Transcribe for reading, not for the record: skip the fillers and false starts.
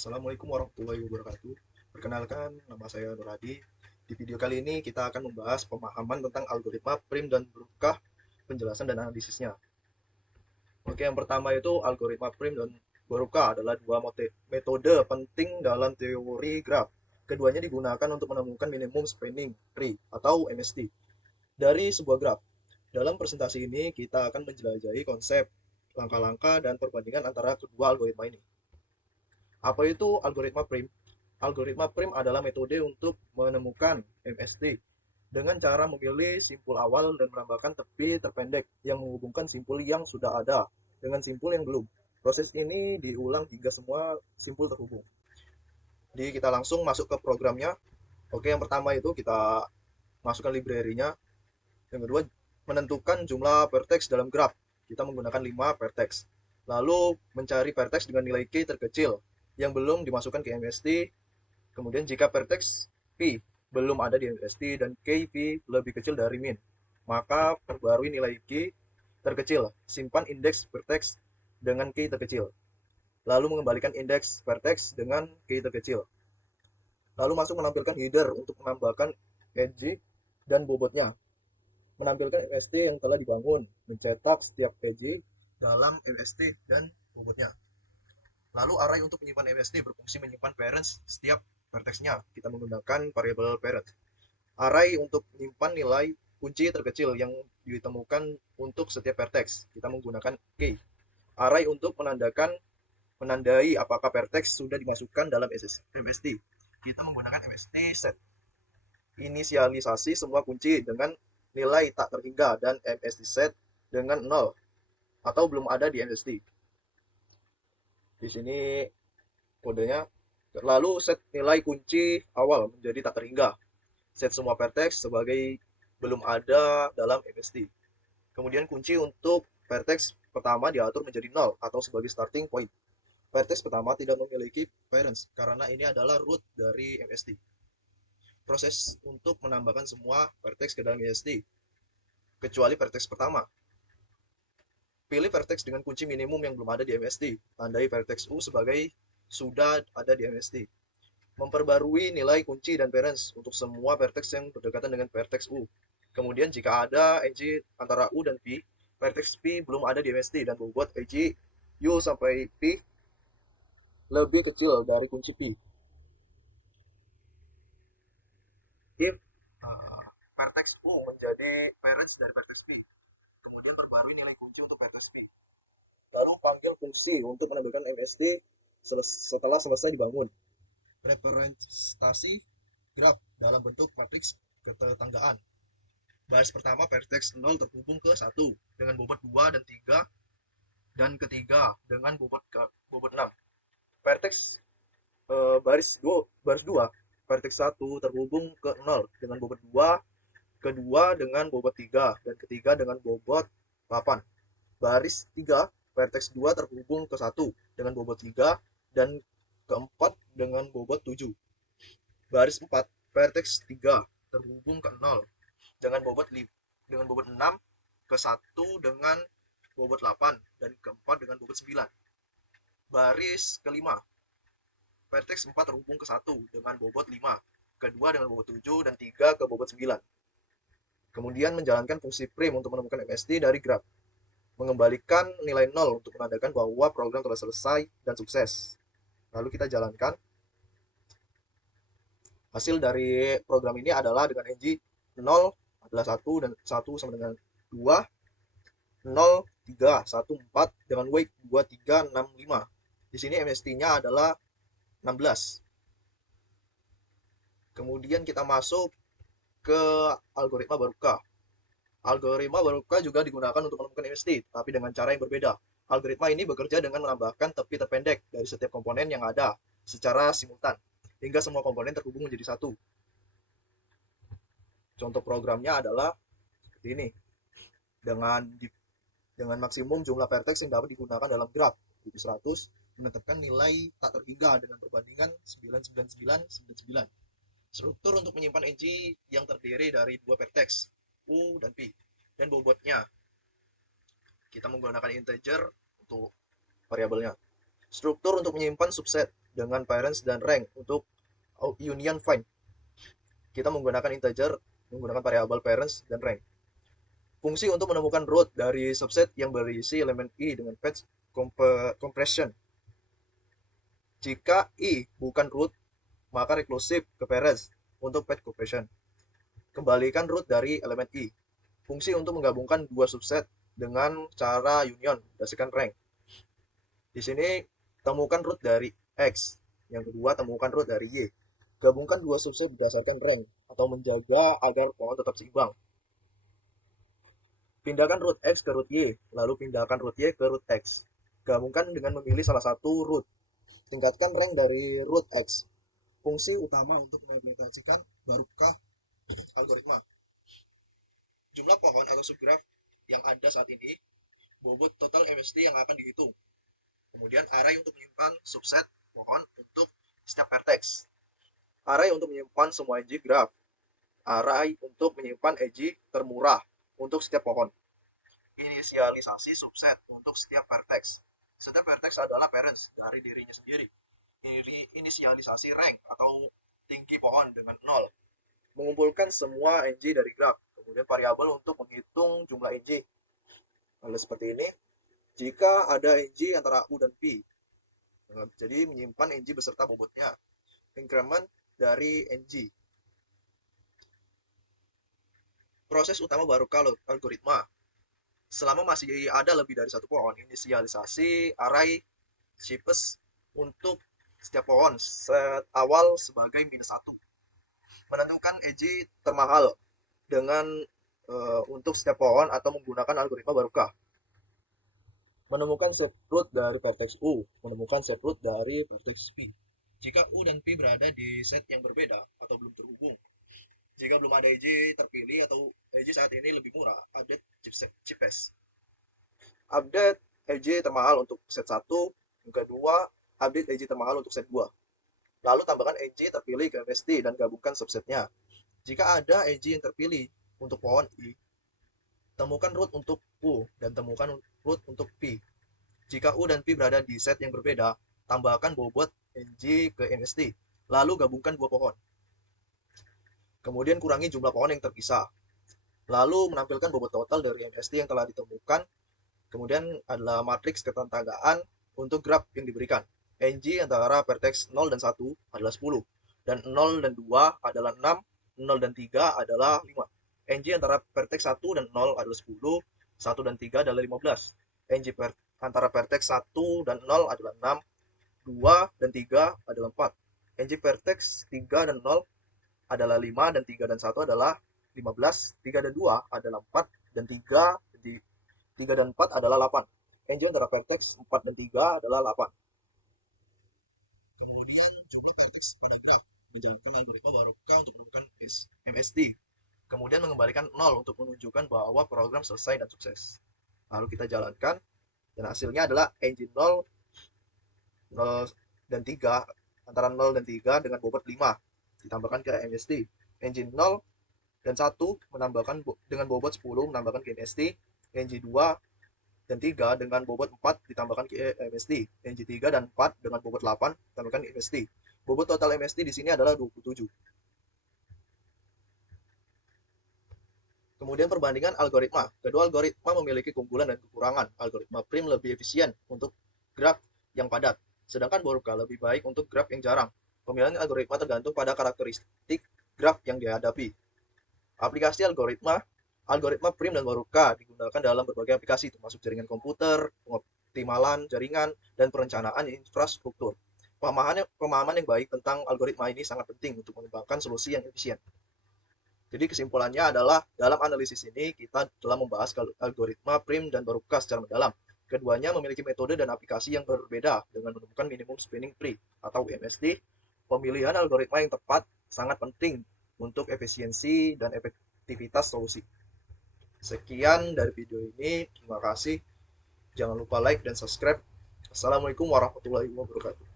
Assalamualaikum warahmatullahi wabarakatuh. Perkenalkan, nama saya Nur Hadi. Di video kali ini kita akan membahas pemahaman tentang algoritma prim dan berukah, penjelasan dan analisisnya. Oke, yang pertama itu algoritma prim dan berukah adalah dua metode penting dalam teori graf. Keduanya digunakan untuk menemukan minimum spanning tree atau MST dari sebuah graf. Dalam presentasi ini kita akan menjelajahi konsep, langkah-langkah, dan perbandingan antara kedua algoritma ini. Apa itu algoritma prim? Algoritma prim adalah metode untuk menemukan MST dengan cara memilih simpul awal dan menambahkan tepi terpendek yang menghubungkan simpul yang sudah ada dengan simpul yang belum. Proses ini diulang hingga semua simpul terhubung. Jadi kita langsung masuk ke programnya. Oke, yang pertama itu kita masukkan library-nya. Yang kedua, menentukan jumlah vertex dalam graf. Kita menggunakan 5 vertex. Lalu mencari vertex dengan nilai K terkecil yang belum dimasukkan ke MST. Kemudian jika vertex P belum ada di MST dan KP lebih kecil dari min, maka perbarui nilai K terkecil. Simpan indeks vertex dengan K terkecil. Lalu mengembalikan indeks vertex dengan K terkecil. Lalu masuk menampilkan header untuk menambahkan edge dan bobotnya. Menampilkan MST yang telah dibangun, mencetak setiap edge dalam MST dan bobotnya. Lalu array untuk menyimpan MST berfungsi menyimpan parents setiap vertexnya. Kita menggunakan variabel parent. Array untuk menyimpan nilai kunci terkecil yang ditemukan untuk setiap vertex. Kita menggunakan key. Array untuk menandai apakah vertex sudah dimasukkan dalam MST. Kita menggunakan MST set. Inisialisasi semua kunci dengan nilai tak terhingga dan MST set dengan 0 atau belum ada di MST. Di sini kodenya. Lalu set nilai kunci awal menjadi tak terhingga. Set semua vertex sebagai belum ada dalam MST. Kemudian kunci untuk vertex pertama diatur menjadi 0 atau sebagai starting point. Vertex pertama tidak memiliki parents karena ini adalah root dari MST. Proses untuk menambahkan semua vertex ke dalam MST kecuali vertex pertama. Pilih vertex dengan kunci minimum yang belum ada di MST. Tandai vertex U sebagai sudah ada di MST. Memperbarui nilai kunci dan parents untuk semua vertex yang berdekatan dengan vertex U. Kemudian jika ada edge antara U dan P, vertex P belum ada di MST dan membuat edge U sampai P lebih kecil dari kunci P. If vertex U menjadi parents dari vertex P, kemudian perbarui nilai kunci untuk vertex P. Lalu panggil fungsi untuk menampilkan MST setelah selesai dibangun. Representasi graf dalam bentuk matriks ketetanggaan. Baris pertama vertex 0 terhubung ke 1 dengan bobot 2 dan 3 dan ketiga dengan bobot 6. Vertex baris 2 vertex 1 terhubung ke 0 dengan bobot 2, kedua dengan bobot 3 dan ketiga dengan bobot 8. Baris 3 vertex 2 terhubung ke 1 dengan bobot 3 dan keempat dengan bobot 7. Baris 4 vertex 3 terhubung ke 0 dengan bobot 6 ke 1 dengan bobot 8 dan keempat dengan bobot 9. Baris kelima vertex 4 terhubung ke 1 dengan bobot 5, kedua dengan bobot 7 dan 3 ke bobot 9. Kemudian menjalankan fungsi prim untuk menemukan MST dari graf. Mengembalikan nilai 0 untuk menandakan bahwa program telah selesai dan sukses. Lalu kita jalankan. Hasil dari program ini adalah dengan NG 0 adalah 1 dan 1 sama dengan 2, 0, 3, 1, 4 dengan weight 2, 3, 6, 5. Di sini MST-nya adalah 16. Kemudian kita masuk ke algoritma Baruka. Algoritma Baruka juga digunakan untuk menemukan MST, tapi dengan cara yang berbeda. Algoritma ini bekerja dengan menambahkan tepi terpendek dari setiap komponen yang ada secara simultan, hingga semua komponen terhubung menjadi satu. Contoh programnya adalah seperti ini. Dengan maksimum jumlah vertex yang dapat digunakan dalam graf 100 menetapkan nilai tak terhingga dengan perbandingan 99999. Struktur untuk menyimpan edge yang terdiri dari dua vertex U dan P dan bobotnya. Kita menggunakan integer untuk variabelnya. Struktur untuk menyimpan subset. dengan parents dan rank untuk union find. Kita menggunakan integer, menggunakan variabel parents dan rank. Fungsi untuk menemukan root dari subset yang berisi elemen i dengan patch compression. Jika i bukan root, maka reklusif ke parents untuk patch compression. Kembalikan root dari elemen i. Fungsi untuk menggabungkan dua subset dengan cara union berdasarkan rank. Di sini temukan root dari x. Yang kedua temukan root dari y. Gabungkan dua subset berdasarkan rank atau menjaga agar pohon tetap seimbang. Pindahkan root x ke root y, lalu pindahkan root y ke root x. Gabungkan dengan memilih salah satu root. Tingkatkan rank dari root x. Fungsi utama untuk mengimplementasikan Baruka algoritma. Jumlah pohon atau subgraf yang ada saat ini, bobot total MST yang akan dihitung. Kemudian array untuk menyimpan subset pohon untuk setiap vertex. Array untuk menyimpan semua edge graph. Array untuk menyimpan edge termurah untuk setiap pohon. Inisialisasi subset untuk setiap vertex. Setiap vertex adalah parents dari dirinya sendiri. Inisialisasi rank atau tinggi pohon dengan 0. Mengumpulkan semua edge dari graph. Kemudian variabel untuk menghitung jumlah edge. Lalu seperti ini. Jika ada edge antara U dan P. Jadi menyimpan edge beserta bobotnya. Increment dari edge. Proses utama Baruka algoritma. Selama masih ada lebih dari satu pohon, inisialisasi array shapes untuk setiap pohon set awal sebagai -1. Menentukan edge termahal dengan untuk setiap pohon atau menggunakan algoritma Baruka. Menemukan set root dari vertex U, menemukan set root dari vertex P. Jika U dan P berada di set yang berbeda atau belum terhubung. Jika belum ada edge terpilih atau edge saat ini lebih murah, update cheapest. Update edge termahal untuk set 1, yang kedua, update edge termahal untuk set 2. Lalu tambahkan edge terpilih ke MST dan gabungkan subsetnya. Jika ada edge yang terpilih untuk pohon I, temukan root untuk U dan temukan root untuk P. Jika U dan P berada di set yang berbeda, tambahkan bobot edge ke MST, lalu gabungkan dua pohon. Kemudian kurangi jumlah pohon yang terpisah. Lalu menampilkan bobot total dari MST yang telah ditemukan. Kemudian adalah matriks ketetanggaan untuk graf yang diberikan. NG antara vertex 0 dan 1 adalah 10. Dan 0 dan 2 adalah 6. 0 dan 3 adalah 5. NG antara vertex 1 dan 0 adalah 10. 1 dan 3 adalah 15. NG antara vertex 1 dan 0 adalah 6. 2 dan 3 adalah 4. NG vertex 3 dan 0 adalah 5 dan 3 dan 1 adalah 15. 3 dan 2 adalah 4 dan 3 dan 4 adalah 8. NG antara vertex 4 dan 3 adalah 8. Kemudian jumlah vertex pada graf. Menjalankan algoritma Baruka untuk menemukan MST. Kemudian mengembalikan 0 untuk menunjukkan bahwa program selesai dan sukses. Lalu kita jalankan dan hasilnya adalah NG 0, 0 dan 3 antara 0 dan 3 dengan bobot 5 ditambahkan ke MST. NG 0 dan 1 menambahkan dengan bobot 10 menambahkan ke MST. NG 2 dan 3 dengan bobot 4 ditambahkan ke MST. NG 3 dan 4 dengan bobot 8 ditambahkan ke MST. Bobot total MST di sini adalah 27. Kemudian perbandingan algoritma. Kedua algoritma memiliki keunggulan dan kekurangan. Algoritma prim lebih efisien untuk graf yang padat, sedangkan Baruka lebih baik untuk graf yang jarang. Pemilihan algoritma tergantung pada karakteristik graf yang dihadapi. Aplikasi algoritma prim dan Baruka digunakan dalam berbagai aplikasi, termasuk jaringan komputer, pengoptimalan jaringan, dan perencanaan infrastruktur. Pemahaman yang baik tentang algoritma ini sangat penting untuk mengembangkan solusi yang efisien. Jadi kesimpulannya adalah dalam analisis ini kita telah membahas algoritma prim dan Baruka secara mendalam. Keduanya memiliki metode dan aplikasi yang berbeda dengan menemukan minimum spinning tree atau MST. Pemilihan algoritma yang tepat sangat penting untuk efisiensi dan efektivitas solusi. Sekian dari video ini. Terima kasih. Jangan lupa like dan subscribe. Assalamualaikum warahmatullahi wabarakatuh.